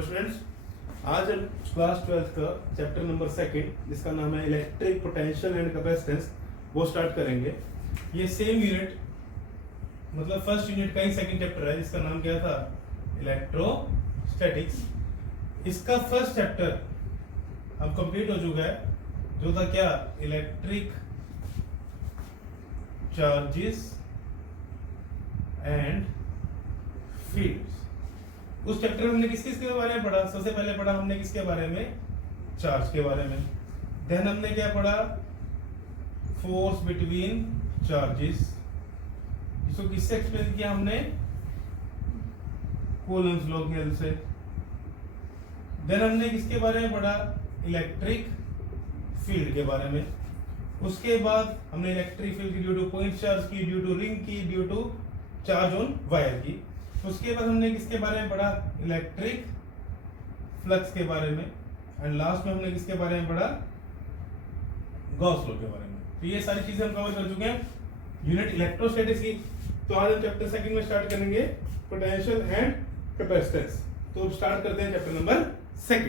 Hello students, आज हम class 12 का चैप्टर नंबर 2 जिसका नाम है इलेक्ट्रिक पोटेंशियल एंड कैपेसिटेंस वो स्टार्ट करेंगे। ये सेम यूनिट मतलब फर्स्ट यूनिट का ही सेकंड चैप्टर है जिसका नाम क्या था, इलेक्ट्रोस्टैटिक्स। इसका फर्स्ट चैप्टर अब कंप्लीट हो चुका है जो था क्या, इलेक्ट्रिक चार्जेस एंड फील्ड्स। उस चैप्टर में हमने किस किस के बारे में पढ़ा? सबसे पहले पढ़ा हमने किसके बारे में, चार्ज के बारे में। देन हमने क्या पढ़ा, फोर्स बिटवीन चार्जेस, इसको किससे एक्सप्लेन किया हमने, कूलम्स लॉ की हेल्प से। देन हमने किसके बारे में पढ़ा, इलेक्ट्रिक फील्ड के बारे में। उसके बाद हमने इलेक्ट्रिक फील्ड की ड्यू टू पॉइंट चार्ज की, ड्यू टू रिंग की, due to charge on wire की। उसके बाद हमने किसके बारे में पढ़ा, इलेक्ट्रिक फ्लक्स के बारे में। एंड लास्ट में हमने किसके बारे में पढ़ा, गॉस लॉ के बारे में। तो ये सारी चीजें हम कवर कर चुके हैं यूनिट इलेक्ट्रोस्टैटिक्स की। तो आज हम चैप्टर 2 में स्टार्ट करेंगे पोटेंशियल एंड कैपेसिटेंस। तो स्टार्ट करते हैं चैप्टर नंबर 2।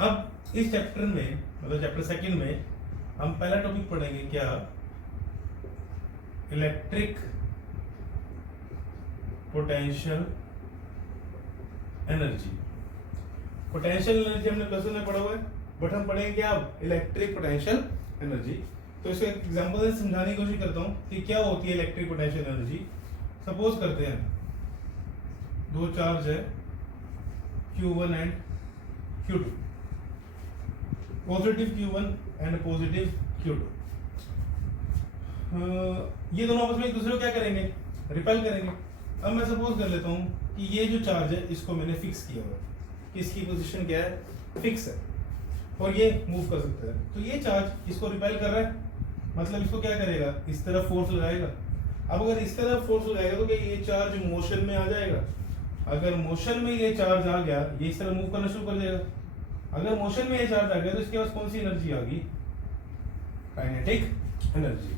अब इस चैप्टर में मतलब चैप्टर 2 में हम पहला टॉपिक पढ़ेंगे क्या, electric potential energy. Potential energy हमने प्लस में पढ़ा हुआ है, बट हम पढ़ेंगे क्या अब, इलेक्ट्रिक पोटेंशियल एनर्जी। तो इसको एग्जांपल से समझाने की कोशिश करता हूँ कि क्या होती है इलेक्ट्रिक पोटेंशियल एनर्जी। सपोज करते हैं दो चार्ज है Q1 and Q2, positive Q1 and positive Q2। ये दोनों आपस में एक दूसरे को क्या करेंगे, रिपेल करेंगे। अब मैं सपोज कर लेता हूँ कि ये जो चार्ज है इसको मैंने फिक्स किया हुआ है, इसकी पोजीशन क्या है, फिक्स है, और ये मूव कर सकता है। तो ये चार्ज इसको रिपेल कर रहा है, मतलब इसको क्या करेगा, इस तरफ फोर्स लगाएगा। अब अगर इस तरफ फोर्स लगाएगा तो क्या ये चार्ज मोशन में आ जाएगा? अगर मोशन में ये चार्ज आ गया, ये इस तरह मूव करना शुरू कर देगा। अगर मोशन में ये चार्ज आ गया तो इसके पास कौन सी एनर्जी आ गई, काइनेटिक एनर्जी।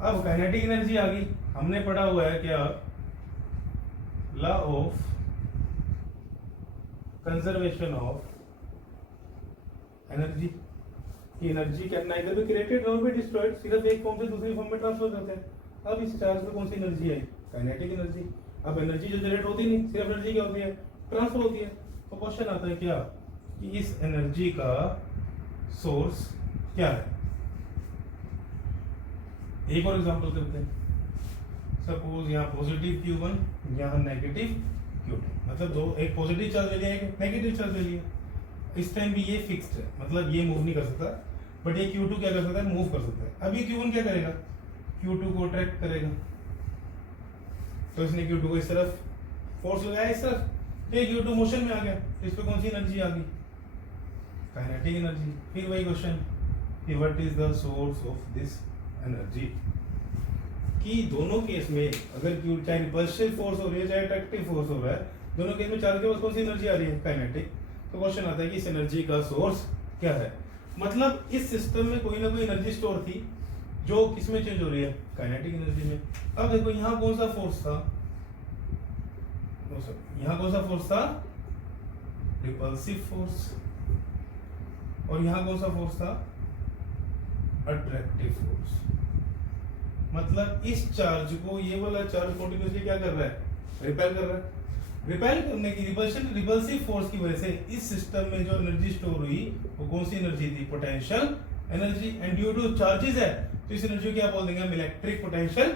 अब काइनेटिक एनर्जी आ गई, हमने पढ़ा हुआ है क्या, law of conservation of energy. की energy can neither be created nor be destroyed, सिर्फ एक फॉर्म से दूसरी फॉर्म में ट्रांसफर करते हैं। अब इस चार्ज में कौन सी एनर्जी है, काइनेटिक एनर्जी। अब एनर्जी जो जनरेट होती नहीं, सिर्फ एनर्जी क्या होती है, ट्रांसफर होती है। तो क्वेश्चन आता है क्या, कि इस एनर्जी का सोर्स क्या है। एक और एग्जांपल करते हैं। सपोज यहाँ पॉजिटिव Q1, यहाँ नेगेटिव Q2, मतलब दो, एक पॉजिटिव चार्ज ले लिया, एक नेगेटिव चार्ज ले लिया। इस टाइम भी ये फिक्स्ड है, मतलब ये मूव नहीं कर सकता, बट ये Q2 क्या कर सकता है, मूव कर सकता है। अब ये Q1 क्या करेगा, Q2 को अट्रैक्ट करेगा। तो इसने Q2 को इस तरफ फोर्स लगाया, इस तरफ, तो ये Q2 मोशन में आ गया। तो इस पे कौन सी एनर्जी आ गई, काइनेटिक एनर्जी। फिर वही क्वेश्चन कि what is the source of this energy. कि दोनों केस में अगर चाहे रिपल्सिव फोर्स हो रही है चाहे अट्रैक्टिव फोर्स हो रहा है, दोनों केस में चार्ज के पास कौन सी एनर्जी आ रही है, काइनेटिक। तो क्वेश्चन आता है कि इस एनर्जी का सोर्स क्या है। मतलब इस सिस्टम में कोई ना कोई एनर्जी स्टोर थी जो किसमें चेंज हो रही है, काइनेटिक एनर्जी में। अब देखो यहाँ कौन सा फोर्स था, यहाँ कौन सा फोर्स था, रिपल्सिव फोर्स, और यहाँ कौन सा फोर्स था, अट्रैक्टिव फोर्स। मतलब इस चार्ज को ये वाला चार्ज कंटिन्यूअसली क्या कर रहा है, रिपेल कर रहा है। रिपेल करने की रिपल्सिव फोर्स की वजह से इस सिस्टम में जो एनर्जी स्टोर हुई वो कौन सी एनर्जी थी, potential energy. And due two charges है तो इस एनर्जी को क्या बोल देंगे हम, इलेक्ट्रिक पोटेंशियल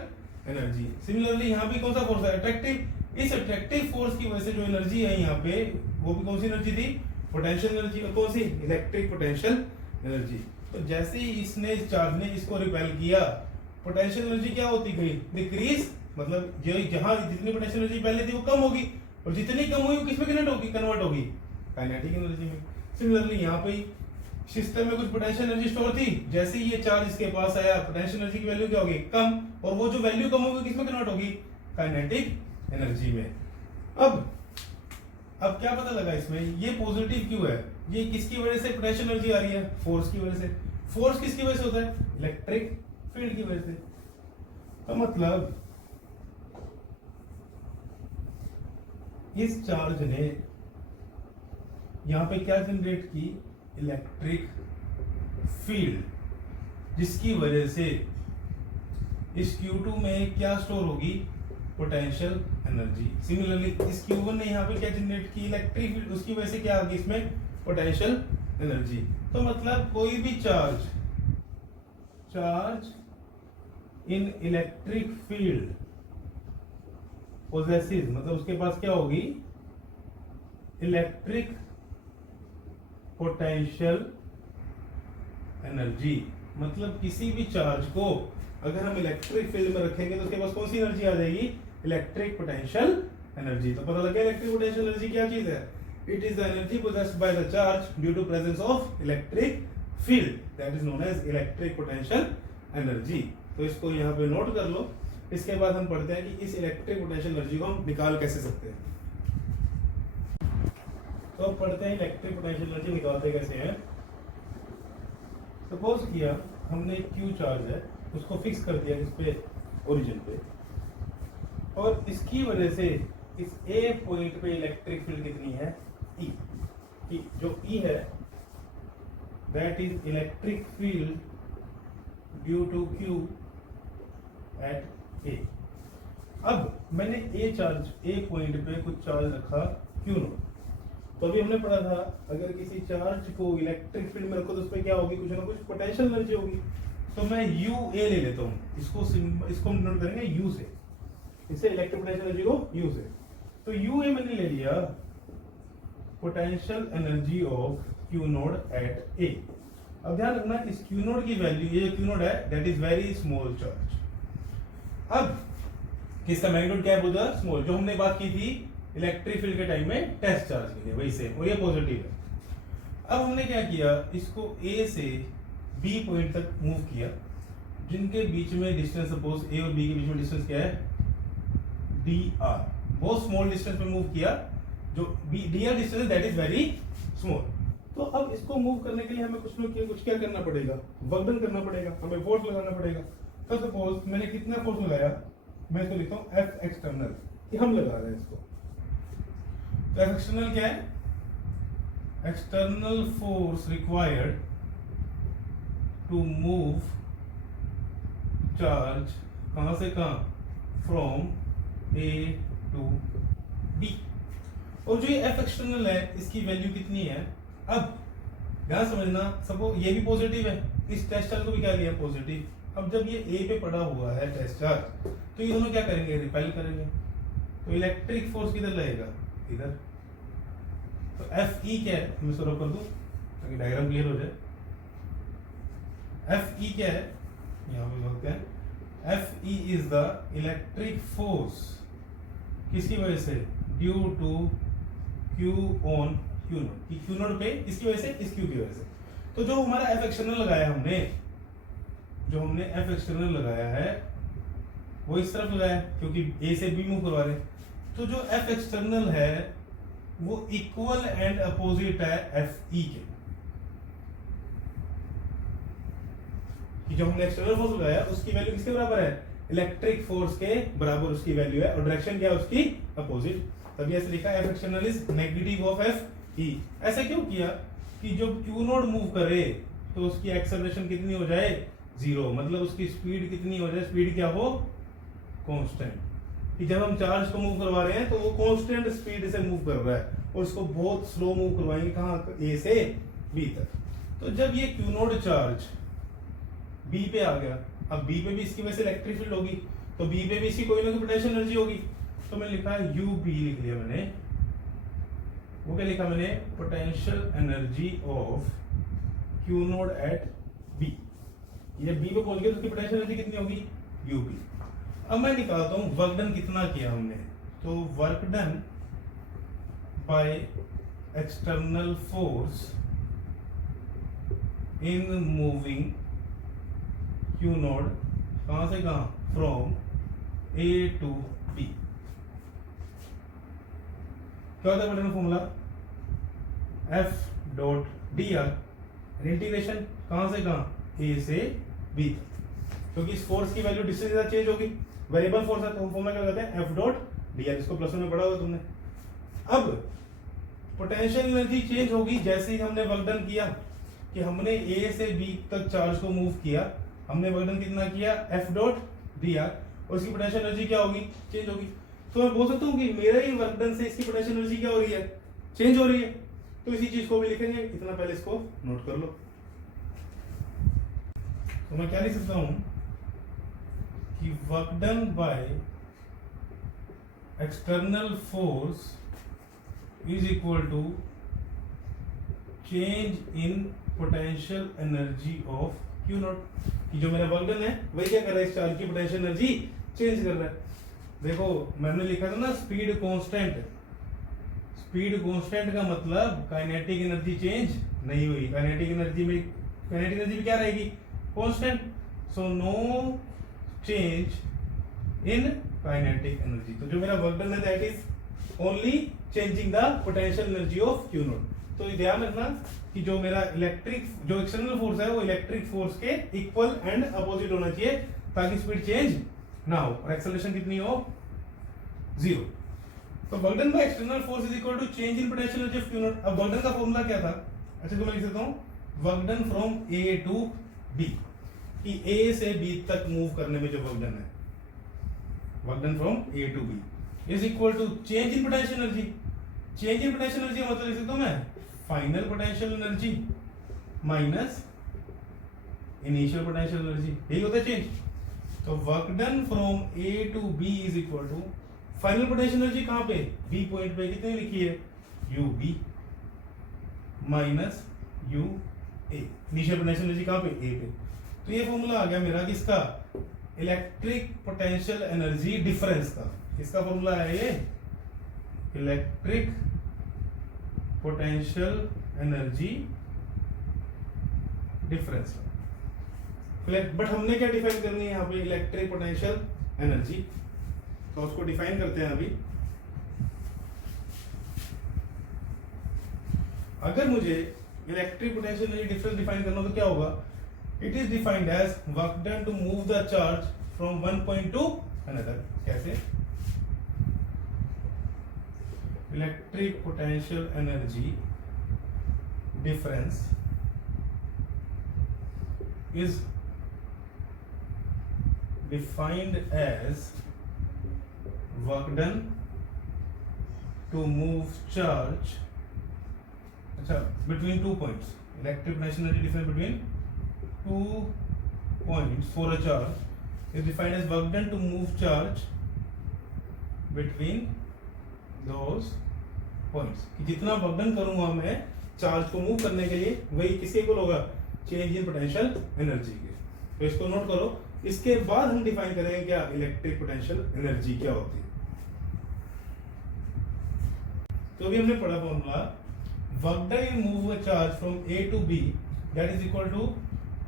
एनर्जी। सिमिलरली यहाँ भी कौन सा फोर्स है, अट्रैक्टिव। इस अट्रैक्टिव फोर्स की वजह से जो एनर्जी है यहाँ पे वो भी कौन सी एनर्जी थी, पोटेंशियल एनर्जी। और कौन सी, इलेक्ट्रिक पोटेंशियल एनर्जी। तो जैसे ही इसने चार्ज ने इसको रिपेल किया, पोटेंशियल एनर्जी क्या होती गई, डिक्रीज। मतलब जहां जितनी पोटेंशियल एनर्जी पहले थी वो कम होगी, और जितनी कम हुई वो किसमें कन्वर्ट होगी, काइनेटिक एनर्जी में। सिमिलरली यहाँ पे सिस्टम में कुछ पोटेंशियल एनर्जी स्टोर थी, जैसे ही ये चार्ज इसके पास आया पोटेंशियल एनर्जी की वैल्यू क्या होगी, कम, और वो जो वैल्यू कम होगी किसमें कन्वर्ट होगी, काइनेटिक एनर्जी में। अब क्या पता लगा इसमें, ये पॉजिटिव क्यों है, ये किसकी वजह से पोटेंशियल एनर्जी आ रही है, फोर्स की वजह से। फोर्स किसकी वजह से होता है, इलेक्ट्रिक फील्ड की वजह से। तो मतलब इस चार्ज ने यहां पे क्या जनरेट की, इलेक्ट्रिक फील्ड, जिसकी वजह से इस Q2 में क्या स्टोर होगी, पोटेंशियल एनर्जी। सिमिलरली इस Q1 ने यहाँ पे क्या जनरेट की, इलेक्ट्रिक फील्ड, उसकी वजह से क्या आ गई इसमें, पोटेंशियल एनर्जी। तो मतलब कोई भी charge in electric field possessive, मतलब उसके पास क्या होगी, इलेक्ट्रिक पोटेंशियल एनर्जी। मतलब किसी भी चार्ज को अगर हम इलेक्ट्रिक फील्ड में रखेंगे तो उसके पास कौन सी एनर्जी आ जाएगी, इलेक्ट्रिक पोटेंशियल एनर्जी। तो पता लगा इलेक्ट्रिक पोटेंशियल एनर्जी क्या चीज है, it is the energy possessed by the charge due to presence of electric field, that is known as electric potential energy। तो इसको यहाँ पे नोट कर लो। इसके बाद हम पढ़ते हैं कि इस इलेक्ट्रिक पोटेंशियल एनर्जी को हम निकाल कैसे सकते हैं। तो अब पढ़ते हैं इलेक्ट्रिक पोटेंशियल एनर्जी निकालते कैसे हैं। सपोज किया हमने एक Q चार्ज है, उसको फिक्स कर दिया इस पे, ओरिजिन पे, और इसकी वजह से इस A पॉइंट पे इलेक्ट्रिक फील्ड कितनी है, E। जो E है that is electric field due to Q at A। अब मैंने A पॉइंट पे कुछ चार्ज रखा Q0। तो अभी हमने पढ़ा था अगर किसी चार्ज को इलेक्ट्रिक फील्ड में रखो तो उस पर क्या होगी, कुछ ना कुछ पोटेंशियल एनर्जी होगी। तो मैं UA ले लेता हूँ, इसको नोट करेंगे U से, इससे इलेक्ट्रिक पोटेंशियल एनर्जी को U से। तो UA मैंने ले लिया, potential energy of Q node eight A। अब ध्यान रखना इस Q नोड की वैल्यू, ये जो Q नोड है that is very small charge. अब किसका मैग्नीट्यूड क्या है, बहुत स्मॉल, जो हमने बात की थी इलेक्ट्रिक फील्ड के टाइम में टेस्ट चार्ज के लिए, वही से, और ये पॉजिटिव है। अब हमने क्या किया, इसको A से B पॉइंट तक मूव किया, जिनके बीच में डिस्टेंस, सपोज A और B के बीच में डिस्टेंस क्या है, dr, बहुत स्मॉल डिस्टेंस में मूव किया, जो dr डिस्टेंस है दैट इज वेरी स्मॉल। तो अब इसको मूव करने के लिए हमें कुछ क्या करना पड़ेगा, वर्क डन करना पड़ेगा, हमें फोर्स लगाना पड़ेगा। तो सपोज मैंने कितना फोर्स लगाया, मैं इसको लिखता हूँ F एक्सटर्नल, कि हम लगा रहे हैं इसको। तो F एक्सटर्नल क्या है, external force required to move charge कहां से कहां, फ्रॉम A टू B। और जो ये F एक्सटर्नल है इसकी वैल्यू कितनी है। अब ध्यान समझना, सपोज ये भी पॉजिटिव है, इस टेस्ट चार्ज को भी क्या लिया, पॉजिटिव। अब जब ये A पे पड़ा हुआ है टेस्ट चार्ज, तो ये दोनों क्या करेंगे, रिपेल करेंगे। तो इलेक्ट्रिक फोर्स किधर लगेगा, इधर। तो FE क्या है, मैं इसको रब कर दूं ताकि डायग्राम क्लियर हो जाए। FE क्या है, यहां पे लिखते हैं FE is the electric force, किसकी वजह से, due to Q on Q naught, कि Q नोड पे इसकी वजह से, इस Q की वजह से। तो जो हमारा F एक्सटर्नल लगाया हमने, जो हमने F एक्सटर्नल लगाया है वो इस तरफ लगाया है, क्योंकि A से B मूव करवा रहे हैं। तो जो F एक्सटर्नल है वो इक्वल एंड अपोजिट है FE के, कि जो हमने एक्सटर्नल फोर्स लगाया उसकी वैल्यू किसके बराबर है, इलेक्ट्रिक फोर्स के बराबर उसकी वैल्यू है, और डायरेक्शन क्या है उसकी, अपोजिट। तभी ऐसे लिखा F external is negative of FE। ऐसा क्यों किया, कि जब Q नोड मूव करे तो उसकी एक्सेलरेशन कितनी हो जाए, 0, मतलब उसकी स्पीड कितनी हो जाए, स्पीड क्या हो, कांस्टेंट। कि जब हम चार्ज को मूव करवा रहे हैं तो वो कांस्टेंट स्पीड से मूव कर रहा है, और इसको बहुत स्लो मूव करवाएंगे, कहां, A से B तक। तो जब ये Q नोड चार्ज B पे आ गया, अब B पे भी इसकी वजह से इलेक्ट्रिक फील्ड होगी, तो B पे भी इसकी कोई ना कोई पोटेंशियल एनर्जी होगी। तो मैंने लिखा है UB, लिख लिया मैंने, वो क्या लिखा मैंने, potential energy of Q node eight B। ये B पे पहुंच गया तो उसकी पोटेंशियल एनर्जी कितनी होगी, UB। अब मैं निकालता हूं वर्क डन कितना किया हमने। तो work done by external force in moving Q node कहां से कहां, फ्रॉम A टू B। क्या होता है button formula, F dot dr, integration कहां से कहां, A से B तक, क्योंकि इस फोर्स की वैल्यू डिस्टेंस के साथ चेंज होगी, वेरिएबल फोर्स है तो फॉर्मूला क्या कहते हैं, F डॉट dr, इसको प्लस में पढ़ा होगा तुमने। अब पोटेंशियल एनर्जी चेंज होगी जैसे ही हमने वर्क डन किया, कि हमने ए से बी तक चार्ज को मूव किया, हमने वर्क डन कितना किया, एफ डॉट डी आर, और इसकी पोटेंशियल एनर्जी क्या होगी, चेंज होगी। तो मैं बोल सकता हूँ कि मेरा ही वर्क डन से इसकी पोटेंशियल एनर्जी क्या हो रही है, चेंज हो रही है। तो इसी चीज को भी लिखेंगे, इतना पहले इसको नोट कर लो। तो मैं क्या लिख सकता हूं कि work done by external force is equal to change in potential energy of Q naught, कि जो मेरा वर्क डन है वही क्या कर रहा है, इस चार्ज की पोटेंशियल एनर्जी चेंज कर रहा है। देखो मैंने लिखा था ना स्पीड कांस्टेंट, स्पीड कांस्टेंट का मतलब काइनेटिक एनर्जी चेंज नहीं हुई, काइनेटिक एनर्जी भी क्या रहेगी, constant. So no change in kinetic energy. तो जो मेरा वर्क डन है that is only changing the potential energy of Q naught. तो ध्यान रखना कि जो मेरा इलेक्ट्रिक जो एक्सटर्नल फोर्स है वो इलेक्ट्रिक फोर्स के इक्वल एंड अपोजिट होना चाहिए ताकि स्पीड चेंज ना हो और एक्सेलरेशन कितनी हो, 0। तो work done by external force is equal to change in potential energy of Q naught. अब वर्क डन का फॉर्मूला क्या था, अच्छा तो मैं लिख सकता हूं work done from A to B, कि ए से बी तक मूव करने में जो वर्क डन है, work done from A to B is equal to change in potential energy. Change in potential energy का मतलब लिख सकता हूं मैं final potential energy minus initial potential energy, यही होता है चेंज। तो work done from A to B is equal to final potential energy कहां पे, बी पॉइंट पे कितनी लिखी है, U B minus you A, initial potential energy कहां पे, ए पे। तो ये फॉर्मूला आ गया मेरा किसका, इलेक्ट्रिक पोटेंशियल एनर्जी डिफरेंस का। किसका फॉर्मूला है ये, electric potential energy difference. But हमने क्या डिफाइन करनी है यहाँ पे, इलेक्ट्रिक पोटेंशियल एनर्जी। तो उसको डिफाइन करते हैं अभी। अगर मुझे electric potential energy difference define करना हो तो क्या होगा, it is defined as work done to move the charge from one point to another. कैसे, electric potential energy difference is defined as work done to move charge between 2 points. Electric potential energy difference between 2 points for a charge is defined as work done to move charge between those points. कि जितना work done करूंगा मैं charge को move करने के लिए वही किसके इक्वल होगा, चेंज इन पोटेंशियल एनर्जी के। तो इसको नोट करो। इसके बाद हम डिफाइन करेंगे क्या, इलेक्ट्रिक पोटेंशियल एनर्जी क्या होती है। तो अभी हमने पढ़ा formula, work done in move a charge from A to B that is equal to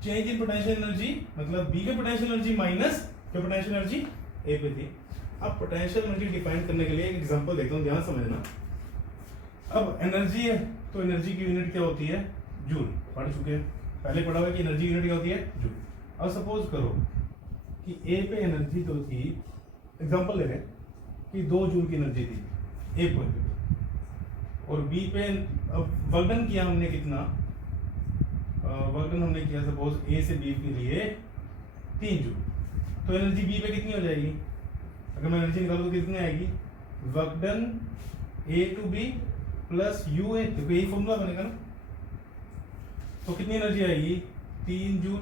change in potential energy, मतलब बी के पोटेंशियल एनर्जी माइनस के पोटेंशियल एनर्जी ए पे थी। अब पोटेंशियल एनर्जी डिफाइन करने के लिए एक एग्जांपल देखता हूं, ध्यान समझना। अब एनर्जी है तो एनर्जी की यूनिट क्या होती है, जूल, पढ़ चुके हैं, पहले पढ़ा हुआ कि एनर्जी यूनिट क्या होती है, जूल। अब सपोज करो कि ए पे एनर्जी तो थी, एग्जांपल ले रहे हैं कि 2 जूल की एनर्जी थी ए पॉइंट पे, और बी पे अब वर्क डन किया हमने कितना, वर्क डन हमने किया सपोज ए से बी के लिए 3 जूल, तो एनर्जी बी पे कितनी हो जाएगी, अगर मैं एनर्जी निकालूं तो कितनी आएगी, work done a to b plus u a, देखो यही फॉर्मूला बनेगा ना। तो कितनी एनर्जी आएगी, 3 joule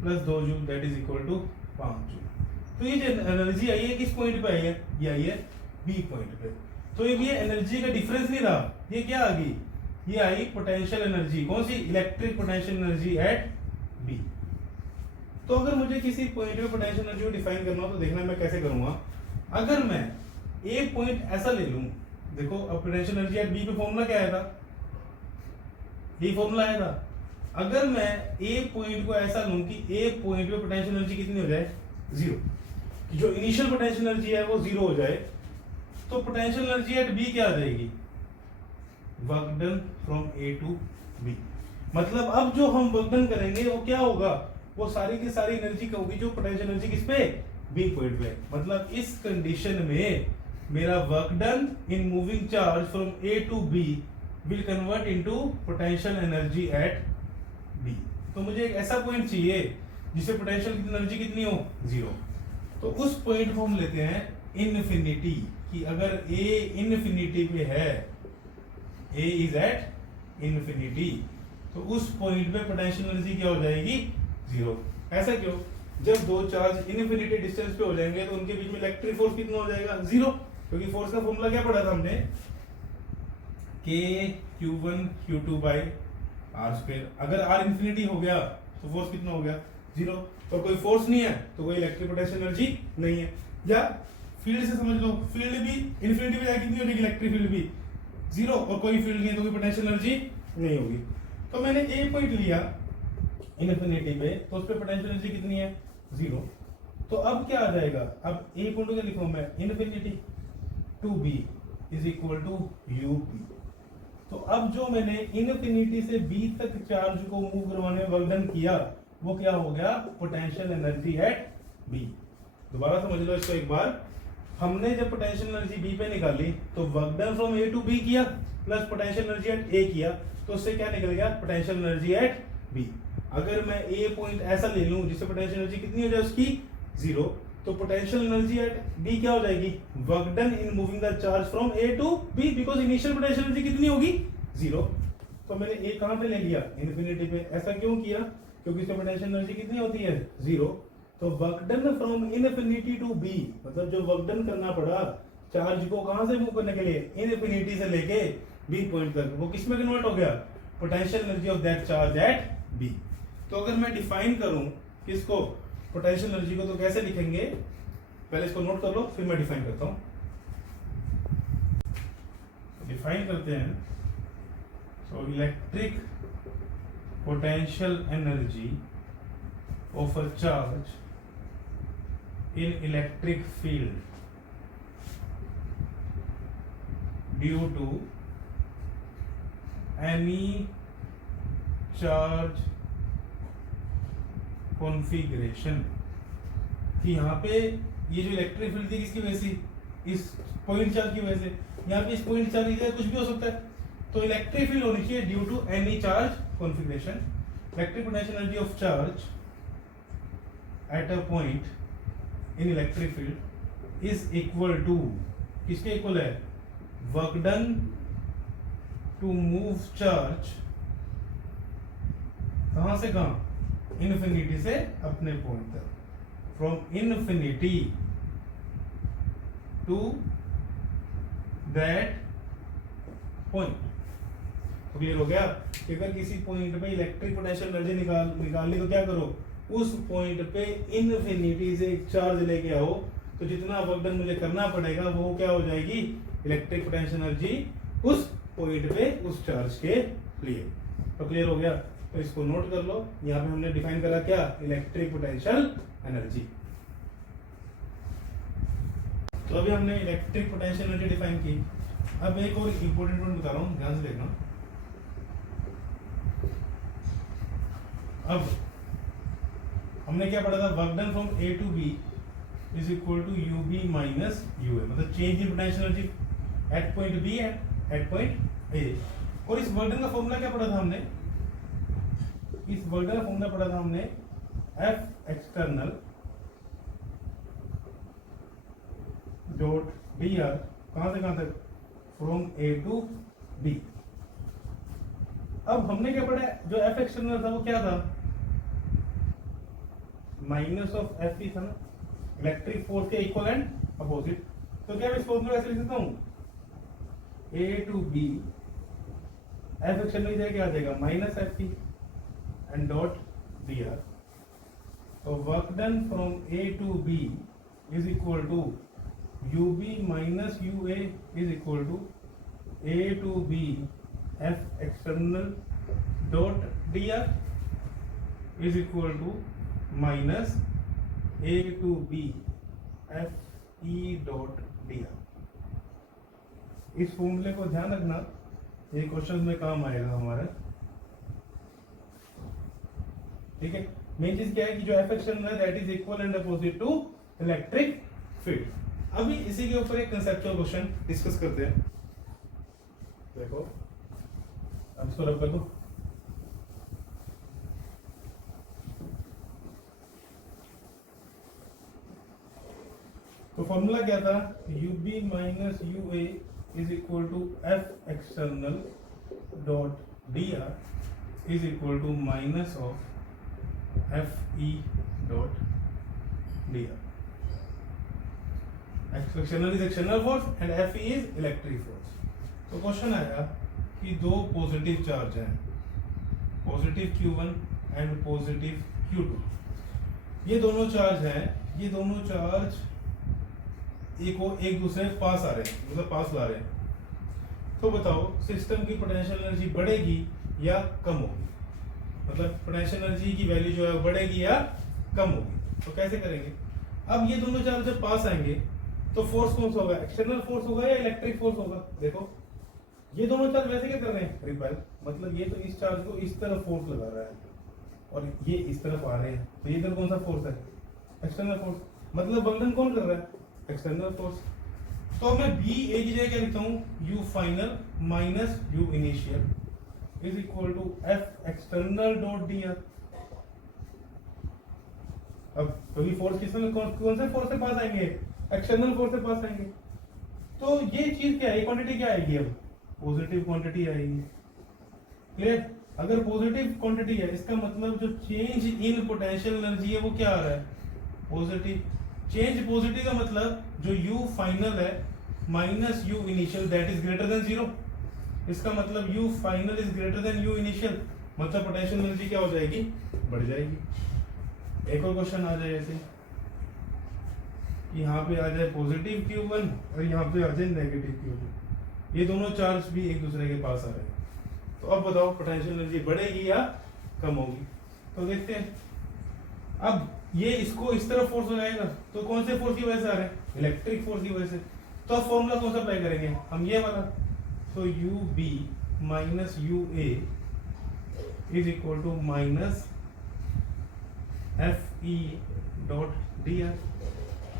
plus 2 joule that is equal to 5 joule. तो ये जो एनर्जी आई है किस पॉइंट पे आई है, ये आई है बी पॉइंट पे। तो ये एनर्जी का डिफरेंस नहीं रहा, ये क्या आ गई, ये आई पोटेंशियल एनर्जी, कौन सी, electric potential energy at B. तो अगर मुझे किसी पॉइंट पे पोटेंशियल एनर्जी को डिफाइन करना हो तो देखना मैं कैसे करूंगा। अगर मैं ए पॉइंट ऐसा ले लूं, देखो अब पोटेंशियल एनर्जी एट बी पे फॉर्मूला क्या आया था, ये फॉर्मूला आया था। अगर मैं ए पॉइंट को ऐसा लूं कि ए पॉइंट पे पोटेंशियल एनर्जी कितनी हो जाए, 0, कि जो इनिशियल पोटेंशियल एनर्जी है वो 0 हो जाए, तो पोटेंशियल एनर्जी एट बी क्या आ जाएगी, work done from A to B. मतलब अब जो हम वर्क डन करेंगे वो क्या होगा, वो सारी की सारी एनर्जी का होगी जो पोटेंशियल एनर्जी किस पे, बी पॉइंट पे। मतलब इस कंडीशन में मेरा work done in moving charge from A to B will convert into potential energy at B. तो मुझे एक ऐसा पॉइंट चाहिए जिसे पोटेंशियल एनर्जी कितनी हो, 0। तो उस पॉइंट को हम लेते हैं इनफिनिटी, कि अगर ए इनफिनिटी पे है, ए इज एट इनफिनिटी, तो उस पॉइंट पे पोटेंशियल एनर्जी क्या हो जाएगी, 0। ऐसा क्यों? जब दो चार्ज इनफिनिटी डिस्टेंस पे हो जाएंगे तो उनके बीच में इलेक्ट्रिक फोर्स कितना हो जाएगा, 0। क्योंकि फोर्स का फॉर्मूला क्या पढ़ा था हमने, K Q1 Q2 by R square. अगर आर इन्फिनिटी हो गया तो फोर्स कितना हो गया, 0। तो कोई फोर्स नहीं है तो कोई इलेक्ट्रिक पोटेंशियल एनर्जी नहीं है। या फील्ड से समझ लो, फील्ड भी इन्फिनिटी पे जाके कितनी हो जाएगी, इलेक्ट्रिक फील्ड भी 0, और कोई फील्ड नहीं है तो कोई पोटेंशियल एनर्जी नहीं होगी। तो मैंने ए पॉइंट लिया इन्फिनिटी पे, तो उस पे पोटेंशियल एनर्जी कितनी है, 0। तो अब क्या आ जाएगा, अब ए इक्वल टू क्या लिखूं मैं, infinity to B is equal to U P. तो अब जो मैंने इन्फिनिटी से बी तक चार्ज को मूव करवाने में वर्क डन किया, वो क्या हो गया, पोटेंशियल एनर्जी एट बी। दोबारा समझ लो इसको एक बार। हमने जब पोटेंशियल एनर्जी बी पे निकाली तो work done from A to B किया plus potential energy at A किया, तो उससे क्या निकल गया, पोटेंशियल एनर्जी एट बी। अगर मैं ए पॉइंट ऐसा ले लूं जिससे पोटेंशियल एनर्जी कितनी हो जाए उसकी, 0, तो पोटेंशियल एनर्जी एट बी क्या हो जाएगी, work done in moving the charge from A to B, because initial potential energy कितनी होगी, 0। तो मैंने ए कहां पे ले लिया, इन्फिनिटी पे। ऐसा क्यों किया, क्योंकि इसमें पोटेंशियल एनर्जी कितनी होती है, 0। तो work done from infinity to B, मतलब जो वर्क डन करना पड़ा चार्ज को कहां से मूव करने के लिए, इन्फिनिटी से लेके बी पॉइंट तक, वो किस में कन्वर्ट हो गया, potential energy of that charge at B. तो अगर मैं डिफाइन करूं किसको, पोटेंशियल एनर्जी को, तो कैसे लिखेंगे, पहले इसको नोट कर लो फिर मैं डिफाइन करता हूं। डिफाइन करते हैं, so electric potential energy of a charge in electric field due to any charge configuration. कि यहाँ पे ये जो इलेक्ट्रिक फील्ड थी किसकी वजह से, इस पॉइंट चार्ज की वजह से। यहाँ पे इस पॉइंट चार्ज की जगह कुछ भी हो सकता है, तो इलेक्ट्रिक फील्ड होनी चाहिए due to any charge configuration. Electric potential energy of charge at a point in electric field is equal to, किसके इक्वल है, work done to move charge कहां से कहां, इन्फिनिटी से अपने पॉइंट तक, from infinity to that point. तो clear हो गया कि अगर किसी पॉइंट पे इलेक्ट्रिक पोटेंशियल एनर्जी निकालनी तो क्या करो, उस पॉइंट पे इन्फिनिटी से एक चार्ज लेके आओ, तो जितना वर्क डन मुझे करना पड़ेगा वो क्या हो जाएगी, इलेक्ट्रिक पोटेंशियल एनर्जी उस पॉइंट पे उस चार्ज के लिए। तो क्लियर हो गया, तो इसको नोट कर लो। यहाँ पे हमने डिफाइन करा क्या, इलेक्ट्रिक पोटेंशियल एनर्जी। तो अभी हमने इलेक्ट्रिक पोटेंशियल एनर्जी डिफाइन की। अब एक और इंपॉर्टेंट पॉइंट बता रहा हूँ, ध्यान से देखना। अब हमने क्या पढ़ा था, work done from A to B is equal to u B minus you a, मतलब change in potential energy at point b at point a. और इस वर्क डन का फॉर्मूला क्या पढ़ा था हमने, इस वर्क डन का फॉर्मूला पढ़ा था हमने, F external dot D R, कहां से कहां तक, फ्रॉम ए टू बी। अब हमने क्या पढ़ा, जो एफ एक्सटर्नल था वो क्या था, माइनस ऑफ एफ ई था ना, इलेक्ट्रिक फोर्स के इक्वल एंड अपोजिट। तो क्या मैं इस फॉर्मूला ऐसे लिख सकता हूं, a to b, f external की क्या आ जाएगा, minus f e and dot D r. तो work done from A to B is equal to u B minus you a is equal to a to b f external dot D r is equal to minus a to b f E dot D R. इस फॉर्मूले को ध्यान रखना, ये question में काम आएगा हमारा, ठीक है। मेन चीज क्या है कि जो एफ एक्सटर्नल है that is equal and opposite to electric field. अभी इसी के ऊपर एक कंसेप्चुअल क्वेश्चन डिस्कस करते हैं। देखो अब इसको रब कर दो। तो फॉर्मूला क्या था, UB minus UA is equal to F external dot DR is equal to minus of FE dot DR। External is external force and FE is electric force. तो क्वेश्चन आया कि दो पॉजिटिव चार्ज हैं, positive Q1 and positive Q2। ये दोनों charge हैं, ये दोनों चार्ज एक दूसरे के पास आ रहे हैं, मतलब पास ला रहे हैं। तो बताओ सिस्टम की पोटेंशियल एनर्जी बढ़ेगी या कम होगी, मतलब पोटेंशियल एनर्जी की वैल्यू जो है बढ़ेगी या कम होगी। तो कैसे करेंगे, अब ये दोनों चार्ज जब पास आएंगे तो फोर्स कौन सा होगा, एक्सटर्नल फोर्स होगा या इलेक्ट्रिक फोर्स होगा। देखो ये दोनों चार्ज वैसे क्या कर रहे हैं, रिपेल, मतलब ये तो इस चार्ज को इस तरफ फोर्स लगा रहा है और ये इस तरफ आ रहे हैं, तो ये इधर कौन सा फोर्स है, एक्सटर्नल फोर्स, मतलब बंधन कौन कर रहा है, एक्सटर्नल फोर्स। तो मैं बी ए की जगह क्या लिखता हूँ, U final minus U initial is equal to F external dot D R. अब कभी फोर्स किसमें कौन से फोर्स से पास आएंगे, एक्सटर्नल फोर्स से पास आएंगे। तो ये चीज क्या है, क्वांटिटी क्या आएगी, अब पॉजिटिव क्वांटिटी आएगी। क्लियर, अगर पॉजिटिव क्वांटिटी है इसका मतलब जो चेंज इन पोटेंशियल एनर्जी है वो क्या आ रहा है, पॉजिटिव। चेंज पॉजिटिव का मतलब जो u फाइनल है minus u initial that is greater than 0। इसका मतलब u final is greater than u initial, मतलब पोटेंशियल एनर्जी क्या हो जाएगी, बढ़ जाएगी। एक और क्वेश्चन आ जाए ऐसे, यहाँ पे आ जाए पॉजिटिव Q1 और यहाँ पे आ जाए नेगेटिव Q2, ये दोनों चार्ज भी एक दूसरे के पास आ रहे हैं। तो अब बताओ पोटेंशियल एनर्जी बढ़ेगी या कम होगी। तो देखते हैं, अब ये इसको इस तरफ फोर्स लगाएगा तो कौन से फोर्स की वजह से आ रहे हैं, इलेक्ट्रिक फोर्स की वजह से। तो अब फॉर्मूला कौन सा अप्लाई करेंगे हम, ये वाला। तो UB minus UA is equal to minus FE dot DR।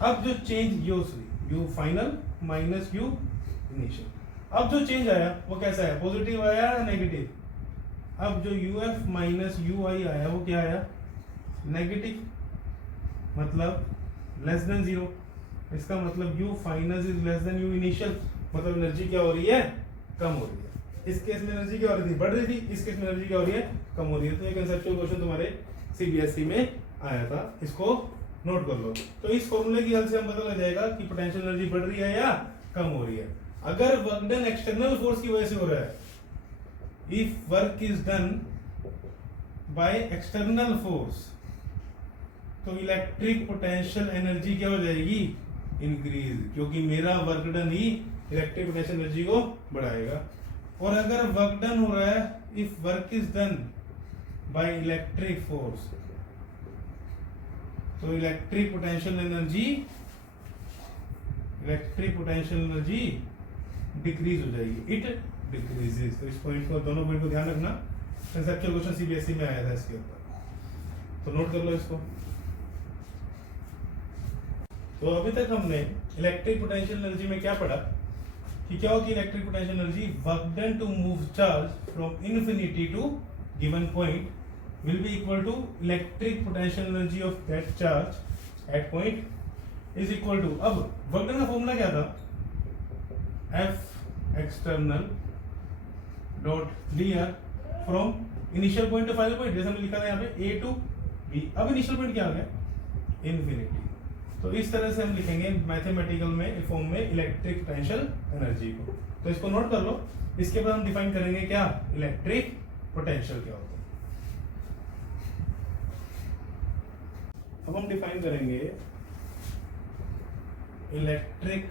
अब जो change U final minus U initial, अब जो चेंज आया वो कैसा है, पॉजिटिव आया या नेगेटिव। अब जो UF माइनस UI आया वो क्या आया, नेगेटिव, मतलब लेस देन 0। इसका मतलब U final is less than U initial, मतलब एनर्जी क्या हो रही है, कम हो रही है। इस केस में एनर्जी क्या हो रही थी, बढ़ रही थी, इस केस में एनर्जी क्या हो रही है, कम हो रही है। तो ये कंसेप्चुअल क्वेश्चन तुम्हारे CBSE में आया था, इसको नोट कर लो। तो इस फॉर्मूले की हेल्प से हम पता लग जाएगा कि पोटेंशियल एनर्जी बढ़ रही है या कम हो रही है। अगर वर्क डन एक्सटर्नल फोर्स की वजह से हो रहा है, if work is done by external force, तो इलेक्ट्रिक पोटेंशियल एनर्जी क्या हो जाएगी, इंक्रीज, क्योंकि मेरा वर्क डन ही इलेक्ट्रिक पोटेंशियल एनर्जी को बढ़ाएगा। और अगर वर्क डन हो रहा है, if work is done by electric force, तो इलेक्ट्रिक पोटेंशियल एनर्जी डिक्रीज हो जाएगी, इट डिक्रीजेस। तो इस पॉइंट को, दोनों पॉइंट को ध्यान रखना, कंसेप्चुअल क्वेश्चन CBSE में आया था इसके ऊपर, तो नोट कर लो इसको। तो अभी तक हमने इलेक्ट्रिक पोटेंशियल एनर्जी में क्या पढ़ा कि क्या होती है electric potential energy, work done to move charge from infinity to given point will be equal to electric potential energy of that charge at point is equal to, अब work done का formula क्या था, F external dot dr from initial point to final point, जैसे हमने लिखा था यहाँ पे A to B। अब इनिशियल पॉइंट क्या आ गया, इन्फिनिटी। तो इस तरह से हम लिखेंगे मैथमेटिकल में फॉर्म में इलेक्ट्रिक पोटेंशियल एनर्जी को। तो इसको नोट कर लो, इसके बाद हम डिफाइन करेंगे क्या, इलेक्ट्रिक पोटेंशियल क्या होता है। अब हम डिफाइन करेंगे इलेक्ट्रिक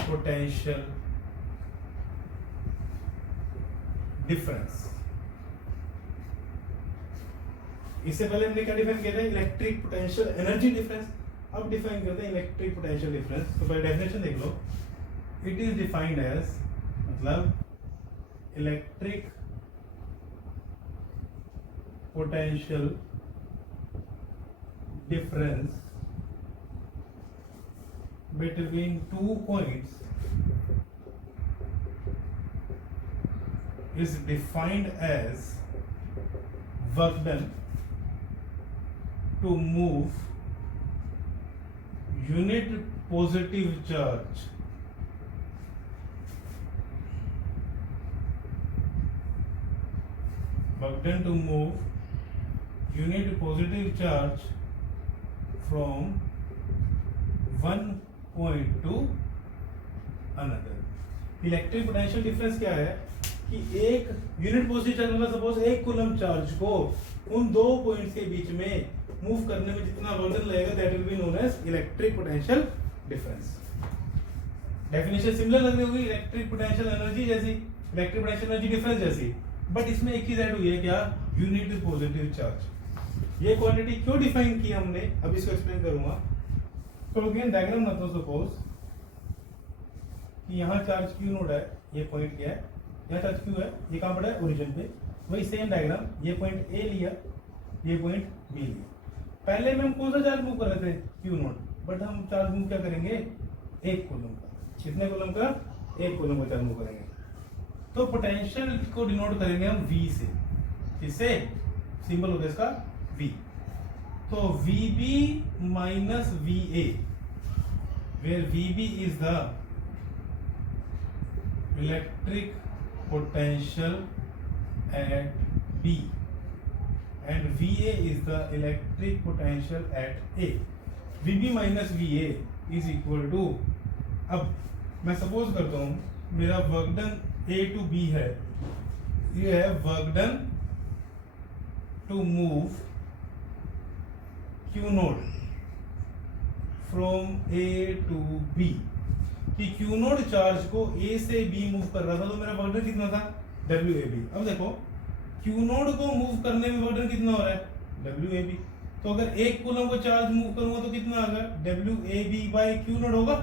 पोटेंशियल डिफरेंस। इससे पहले हमने क्या डिफाइन किया था, इलेक्ट्रिक पोटेंशियल एनर्जी डिफरेंस। अब डिफाइन करते हैं इलेक्ट्रिक पोटेंशियल डिफरेंस। तो पहले डेफिनेशन देख लो, इट इज डिफाइंड एज, मतलब electric potential difference between 2 points is defined as work done to move unit positive charge from one point to another. Electric potential difference क्या है कि एक unit positive charge मतलब suppose 1 coulomb charge को उन 2 points के बीच में मूव करने में जितना वर्क लगेगा that will be known as electric potential difference. Definition similar लग रही होगी इलेक्ट्रिक पोटेंशियल एनर्जी जैसी, इलेक्ट्रिक पोटेंशियल एनर्जी डिफरेंस जैसी, बट इसमें एक चीज ऐड हुई है क्या, यूनिट पॉजिटिव चार्ज. ये क्वांटिटी क्यों डिफाइन की हमने, अब इसको एक्सप्लेन करूंगा. तो अगेन डायग्राम मत लो, सपोज कि यहाँ चार्ज क्यू नोड है, ये पॉइंट क्या है, यहाँ चार्ज क्यू है, ये कहाँ पड़ा है ओरिजिन पे. वही सेम डायग्राम, ये पॉइंट ए लिया, ये पॉइंट बी लिया. पहले में हम कौन सा चार्ज मूव कर रहे थे, क्यू नोड, बट हम चार्ज मूव क्या करेंगे, 1 कूलम का. कितने कूलम का, 1 कूलम का चार्ज मूव करेंगे. तो पोटेंशियल को डिनोट करेंगे हम V से. किससे, सिंबल होता है इसका V. तो VB minus VA, where VB is the electric potential at B and VA is the electric potential at A. VB minus VA is equal to, अब मैं सपोज करता हूं मेरा work done A to B है, ये है work done to move Q naught from A to B. कि Q naught charge को A से B मूव कर रहा था, तो मेरा वर्क डन कितना था, WAB. अब देखो Q नोड को मूव करने में वर्क डन कितना हो रहा है, WAB. तो अगर 1 कूलम को चार्ज मूव करूंगा तो कितना आएगा, WAB बाय Q नोड होगा.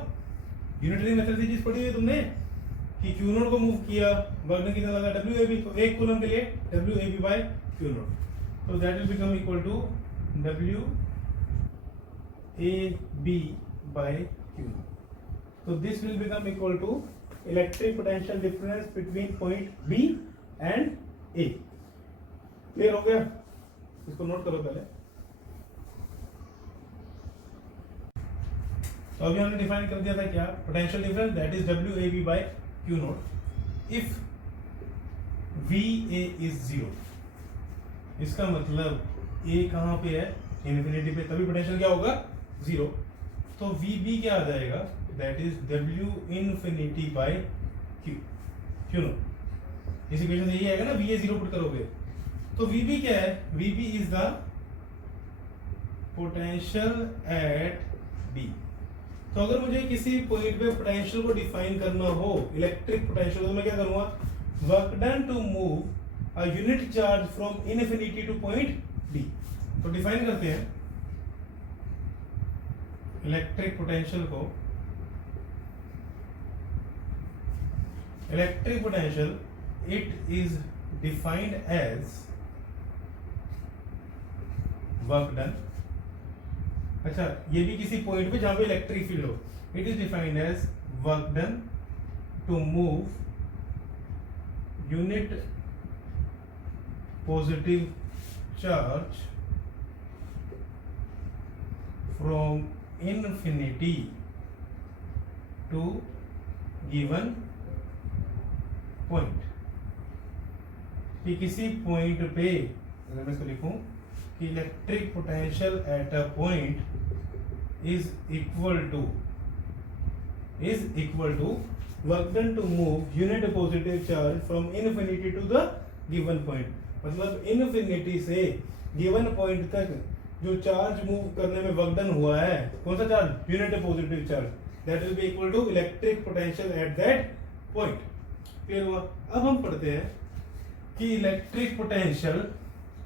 यूनिटरी मेथड से चीज पढ़ी है तुमने कि Q नोड को मूव किया, वर्क डन कितना लगा, WAB. तो 1 कूलम के लिए WAB बाय Q नोड. तो that will become equal to WAB by Q naught. So this will become equal to electric potential difference between point B and A. Clear हो गया, इसको note करो पहले. तो अभी हमने डिफाइन कर दिया था क्या, potential difference that is WAB by Q naught if VA is 0. इसका मतलब A कहां पे है, इन्फिनिटी पे, तभी पोटेंशियल क्या होगा, 0. तो VB क्या आ जाएगा, that is W infinity by Q naught. इस इक्वेशन से यही आएगा ना, VA 0 पुट करोगे. तो VB क्या है, VB is the potential at B. तो अगर मुझे किसी पॉइंट पे पोटेंशियल को डिफाइन करना हो, इलेक्ट्रिक पोटेंशियल, तो मैं क्या करूंगा, work done to move a unit charge from infinity to point B. तो डिफाइन करते हैं इलेक्ट्रिक पोटेंशियल को. Electric potential it is defined as work done. अच्छा, ये भी किसी पॉइंट पे जहां पे इलेक्ट्रिक फील्ड हो. It is defined as work done to move unit positive charge from infinity to given point. कि किसी पॉइंट पे, अगर मैं इसको लिखूं कि electric potential eight a point is equal to work done to move unit positive charge from infinity to the given point. मतलब infinity से गिवन पॉइंट तक जो चार्ज मूव करने में वर्क डन हुआ है, कौन सा charge, unit positive charge, that will be equal to electric potential at that point. Clear हुआ. अब हम पढ़ते हैं कि इलेक्ट्रिक पोटेंशियल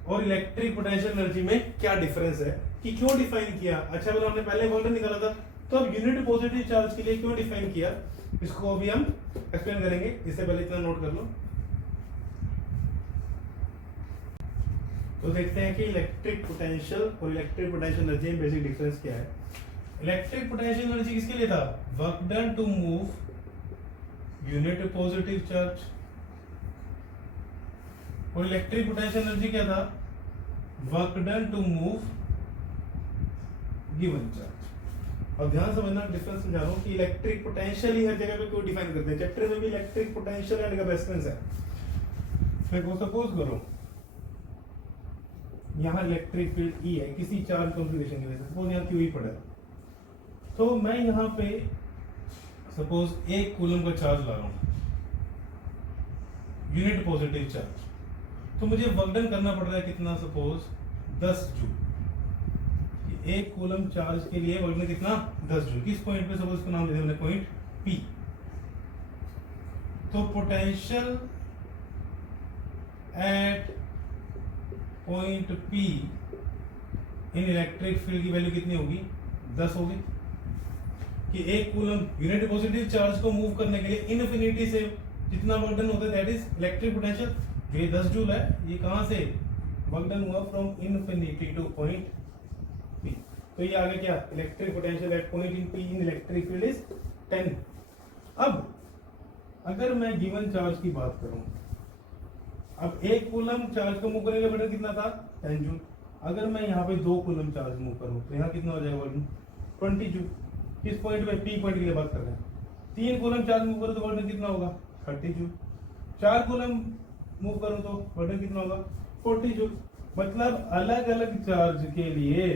और इलेक्ट्रिक पोटेंशियल एनर्जी में क्या डिफरेंस है, कि क्यों डिफाइन किया. अच्छा, अगर हमने पहले वर्क डन निकाला था, तो अब यूनिट पॉजिटिव चार्ज के लिए क्यों डिफाइन किया, इसको अभी हम एक्सप्लेन करेंगे. इससे पहले इतना नोट कर लो. तो देखते हैं कि इलेक्ट्रिक पोटेंशियल और इलेक्ट्रिक पोटेंशियल एनर्जी में बेसिक डिफरेंस क्या है. इलेक्ट्रिक पोटेंशियल एनर्जी किसके लिए था? Work done to move unit positive charge. और इलेक्ट्रिक पोटेंशियल एनर्जी क्या था? Work done to move given charge. अब ध्यान समझना, डिफरेंस समझा रहा हूं कि इलेक्ट्रिक पोटेंशियल ही हर जगह पे क्यों डिफाइन करते हैं। चैप्टर में भी इलेक्ट्रिक पोटेंशियल एंड कैपेसिटेंस है। देखो सपोज करो यहाँ इलेक्ट्रिक फील्ड ई है किसी चार्ज कॉन्फ़िगरेशन की वजह से, सपोज यहाँ क्यू ही पड़ा है, तो मैं यहाँ पे सपोज 1 कूलम का चार्ज ला रहा हूँ, यूनिट पॉजिटिव चार्ज, तो मुझे वर्क डन करना पड़ रहा है कितना? Suppose 10 joule. 1 कूलम चार्ज के लिए वर्क डन कितना? 10 जूल। किस पॉइंट पे? सपोज इसको नाम दे दें पॉइंट पी। तो potential at point P in electric field की वैल्यू कितनी होगी? 10 होगी। कि 1 कूलम यूनिट पॉजिटिव चार्ज को मूव करने के लिए इनफिनिटी से जितना वर्क डन होता है दैट इज इलेक्ट्रिक पोटेंशियल। ये 10 जूल है, ये कहां से वर्क डन हुआ? From infinity to point P. तो ये आगे क्या? Electric potential eight point in P in electric field is 10। अब अगर मैं गिवन चार्ज की बात करूं, अब 1 कूलम चार्ज को मूव करने के लिए वर्क डन कितना था? 10 जूल। अगर मैं यहाँ पे 2 कूलम चार्ज मूव करूं तो यहाँ कितना हो जाएगा वर्क डन? 20 जूल। किस पॉइंट पे? पी पॉइंट के लिए बात कर रहे हैं। 3 कूलम चार्ज मूव करूं तो वर्क डन कितना होगा? 30 जूल। 4 कूलम मूव करूं तो वर्क डन कितना होगा? 40 जूल। मतलब अलग अलग चार्ज के लिए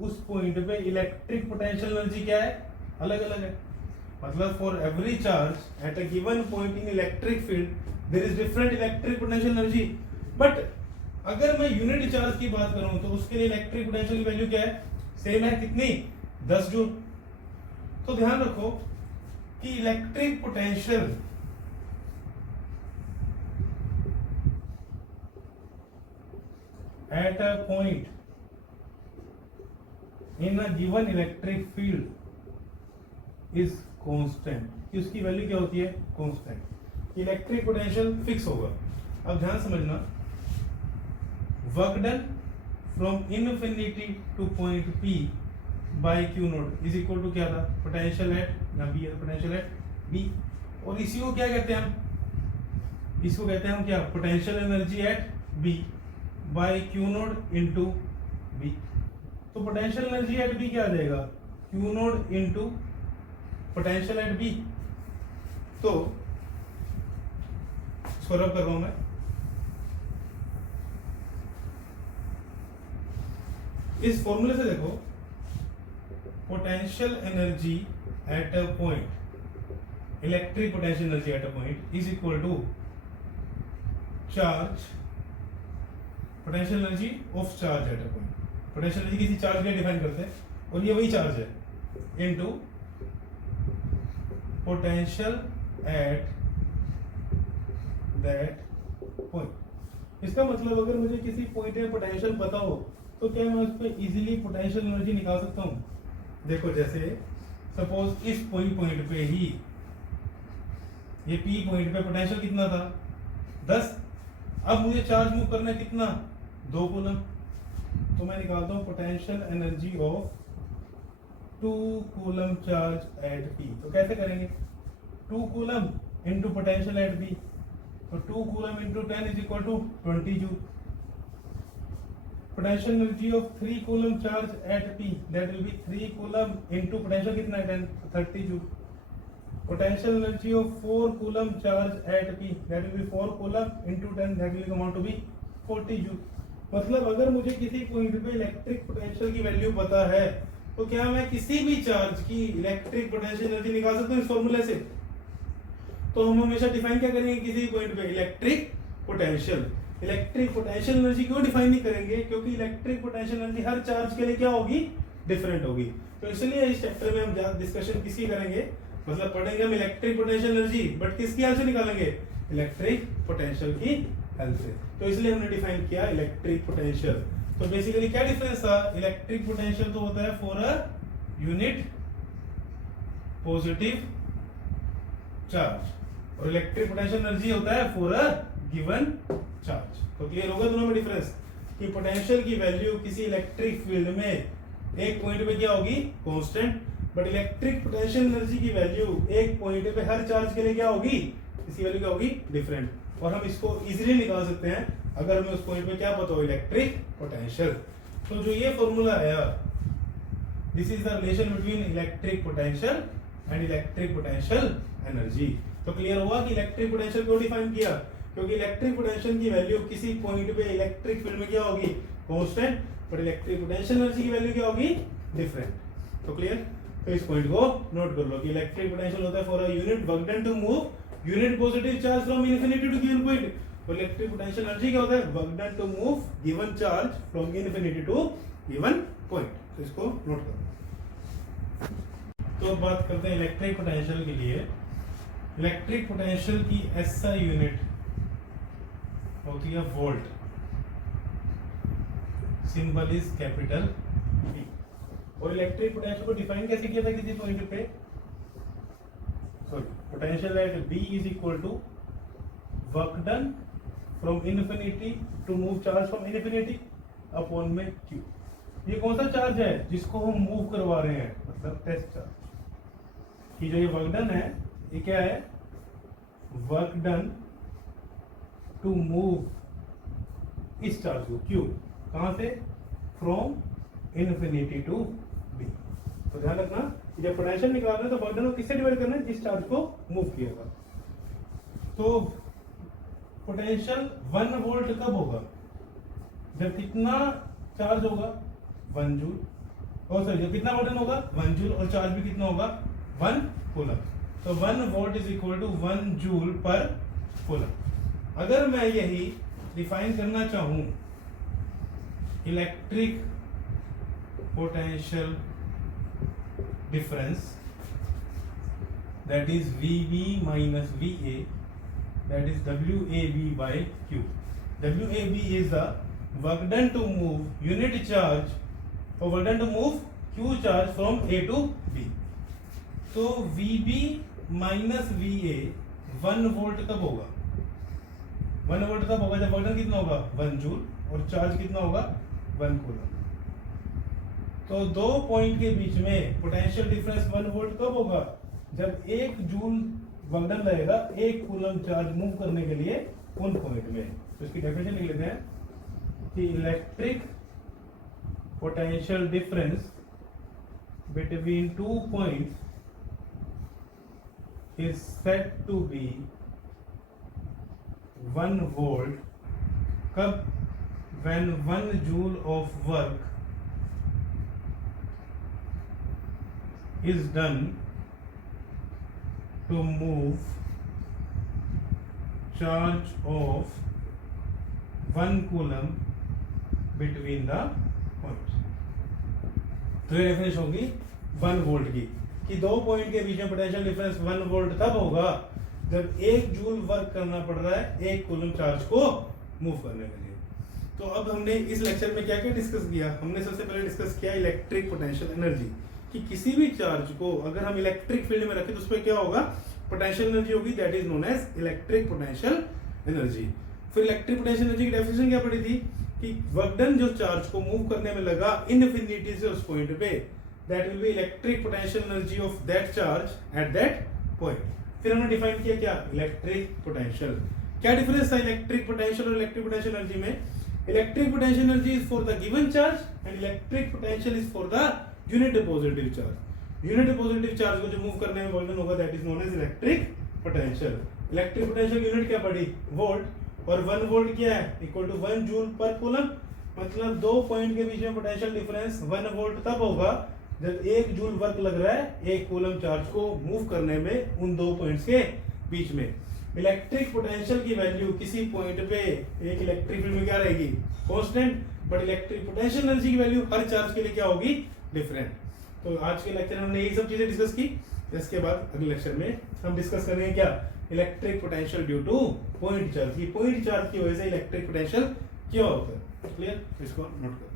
उस पॉइंट पे इलेक्ट्रिक पोटेंशियल एनर्जी क्या है? अलग अलग है। मतलब for every charge at a given point in electric field there is different electric potential energy. But अगर मैं यूनिट चार्ज की बात करूं तो उसके लिए इलेक्ट्रिक पोटेंशियल की वैल्यू क्या है? सेम है। कितनी? 10 जूल। तो ध्यान रखो कि electric potential at a point in a given electric field is constant। कि उसकी वैल्यू क्या होती है? कांस्टेंट। इलेक्ट्रिक पोटेंशियल फिक्स होगा। अब ध्यान समझना, work done from infinity to point P by Q naught is equal to क्या था? पोटेंशियल एट बी है, पोटेंशियल एट बी। और इसी को क्या कहते हैं हम? इसको कहते हैं हम क्या? Potential energy at B by Q naught into B. तो पोटेंशियल एनर्जी एट बी क्या आ जाएगा? Q naught into potential at B. तो इसको रब कर रहा हूं मैं। इस फॉर्मूले से देखो, potential energy at a point, electric potential energy at a point is equal to charge, potential energy of charge at a point. Potential energy किसी चार्ज के लिए डिफाइन करते हैं और ये वही चार्ज है, into potential at that point. इसका मतलब अगर मुझे किसी पॉइंट में पोटेंशियल पता हो तो क्या मैं उस पर इजीली पोटेंशियल एनर्जी निकाल सकता हूं? देखो जैसे सपोज इस पॉइंट पे ही, ये पी पॉइंट पे पोटेंशियल कितना था? 10। अब मुझे चार्ज मूव करना है कितना? 2 कूलम। तो मैं निकालता हूं potential energy of 2 coulomb charge at P. तो कैसे करेंगे? 2 coulomb into potential at B, तो 2 coulomb into 10 is equal to 20 joule. Potential energy of 3 coulomb charge at P that will be 3 coulomb into potential कितना है? 10, 30 joule. Potential energy of 4 coulomb charge at P that will be 4 coulomb into 10 that will come out to be 40 joule. मतलब अगर मुझे किसी point पे electric potential की value पता है तो क्या मैं किसी भी चार्ज की इलेक्ट्रिक पोटेंशियल एनर्जी निकाल सकता हूं इस फॉर्मूले से? तो हम हमेशा डिफाइन क्या करेंगे किसी पॉइंट पे? Electric potential. Electric potential energy क्यों डिफाइन नहीं करेंगे? क्योंकि इलेक्ट्रिक पोटेंशियल एनर्जी हर चार्ज के लिए क्या होगी? डिफरेंट होगी। तो इसलिए इस चैप्टर में हम ज्यादा डिस्कशन किसकी करेंगे? मतलब पढ़ेंगे हम इलेक्ट्रिक पोटेंशियल एनर्जी, बट किसकी हेल्प से निकालेंगे? इलेक्ट्रिक पोटेंशियल की हेल्प से। तो इसलिए हमने डिफाइन किया इलेक्ट्रिक पोटेंशियल। तो बेसिकली क्या डिफरेंस था? इलेक्ट्रिक पोटेंशियल तो होता है for a unit positive charge और इलेक्ट्रिक पोटेंशियल एनर्जी होता है फॉर अ गिवन चार्ज। तो क्लियर होगा दोनों में डिफरेंस कि पोटेंशियल की वैल्यू किसी इलेक्ट्रिक फील्ड में एक पॉइंट पे क्या होगी, constant, but electric potential energy की वैल्यू एक पॉइंट पे हर चार्ज के लिए क्या होगी, इसकी वैल्यू क्या होगी, डिफरेंट। और हम इसको इजीली निकाल सकते हैं अगर हमें उस पॉइंट पे क्या पता हो, इलेक्ट्रिक पोटेंशियल। तो जो ये फॉर्मूला आया, this is the relation between electric potential and electric potential energy. तो क्लियर हुआ कि इलेक्ट्रिक पोटेंशियल क्यों डिफाइन किया, क्योंकि इलेक्ट्रिक पोटेंशियल की वैल्यू किसी पॉइंट पे इलेक्ट्रिक फील्ड में क्या होगी, कांस्टेंट, पर इलेक्ट्रिक पोटेंशियल एनर्जी की वैल्यू क्या होगी, डिफरेंट। तो क्लियर, तो इस पॉइंट को नोट कर लो कि इलेक्ट्रिक पोटेंशियल होता है for a unit work done to move unit positive charge from infinity to given point. और इलेक्ट्रिक पोटेंशियल एनर्जी क्या होता है, work done to move given charge from infinity to given point. तो इसको note करो। तो बात करते हैं इलेक्ट्रिक पोटेंशियल के लिए। इलेक्ट्रिक पोटेंशियल की एसआई यूनिट होती है volt, symbol is capital V। और इलेक्ट्रिक पोटेंशियल को डिफाइन कैसे किया था किसी पॉइंट पे, sorry, potential at B is equal to work done from infinity to move charge from infinity upon में Q। ये कौन सा चार्ज है जिसको हम मूव करवा रहे हैं, मतलब टेस्ट चार्ज कि जो ये वर्क डन है, ये क्या है, वर्क डन टू मूव इस चार्ज को Q, कहां से, फ्रॉम इन्फिनिटी टू B। तो ध्यान रखना कि जब पोटेंशियल निकालना है तो वर्क डन को किससे डिवाइड करना है, जिस चार्ज को मूव किया था। तो पोटेंशियल 1 वोल्ट कब होगा, जब कितना चार्ज होगा, 1 जूल, और सॉरी जब कितना वर्क डन होगा, 1 जूल, और चार्ज भी कितना होगा, 1 कूलम। तो 1 volt is equal to 1 joule per coulomb. अगर मैं यही डिफाइन करना चाहूं electric potential difference, that is VB minus VA, that is WAB by Q. WAB is the work done to move unit charge, or work done to move Q charge from A to B. तो VB minus VA 1 volt कब होगा, 1 volt तब होगा जब work done कितना होगा, 1 joule, और charge कितना होगा, 1 कूलम। तो दो पॉइंट के बीच में पोटेंशियल डिफरेंस 1 वोल्ट कब होगा, जब 1 जूल वर्क डन लगेगा 1 कूलम चार्ज मूव करने के लिए उन पॉइंट में। तो इसकी डेफिनेशन लिख लेते हैं कि electric potential difference between 2 points is said to be 1 volt कब, when 1 joule of work is done to move charge of 1 coulomb between the points। तो ये डेफिनेशन होगी 1 वोल्ट की कि दो पॉइंट के बीच में पोटेंशियल डिफरेंस 1 वोल्ट तब होगा जब 1 जूल वर्क करना पड़ रहा है 1 कूलम चार्ज को मूव करने के लिए। तो अब हमने इस लेक्चर में क्या क्या डिस्कस किया, हमने सबसे पहले डिस्कस किया इलेक्ट्रिक पोटेंशियल एनर्जी, कि किसी भी चार्ज को अगर हम इलेक्ट्रिक फील्ड में रखें तो उसमें क्या होगा, पोटेंशियल एनर्जी होगी, that is known as electric potential energy. फिर इलेक्ट्रिक पोटेंशियल एनर्जी की डेफिनेशन क्या पड़ी थी कि वर्क डन जो चार्ज को मूव करने में लगा इनफिनिटी से उस पॉइंट पे, that will be electric potential energy of that charge at that point। फिर हमने डिफाइन किया क्या, इलेक्ट्रिक पोटेंशियल। क्या डिफरेंस था इलेक्ट्रिक पोटेंशियल और इलेक्ट्रिक पोटेंशियल एनर्जी में, electric potential energy is for the given charge and electric potential is for the unit positive charge. Unit positive charge को जो मूव करने में वर्क डन होगा that is known as electric potential. Electric potential unit क्या पड़ी, volt, और 1 volt क्या है, equal to 1 joule per coulomb. मतलब दो पॉइंट के बीच में पोटेंशियल डिफरेंस 1 वोल्ट तब होगा जब 1 जूल वर्क लग रहा है 1 कूलम चार्ज को मूव करने में उन दो पॉइंट्स के बीच में। इलेक्ट्रिक पोटेंशियल की वैल्यू किसी पॉइंट पे एक इलेक्ट्रिक फील्ड में क्या रहेगी, constant, but electric potential energy की वैल्यू हर चार्ज के लिए क्या होगी, डिफरेंट। तो आज के लेक्चर में हमने यही सब चीजें डिस्कस की। इसके बाद अगले लेक्चर में हम डिस्कस करेंगे क्या, electric potential due to point charge. Point charge की वजह से इलेक्ट्रिक पोटेंशियल क्या होता है, क्लियर, इसको नोट करो।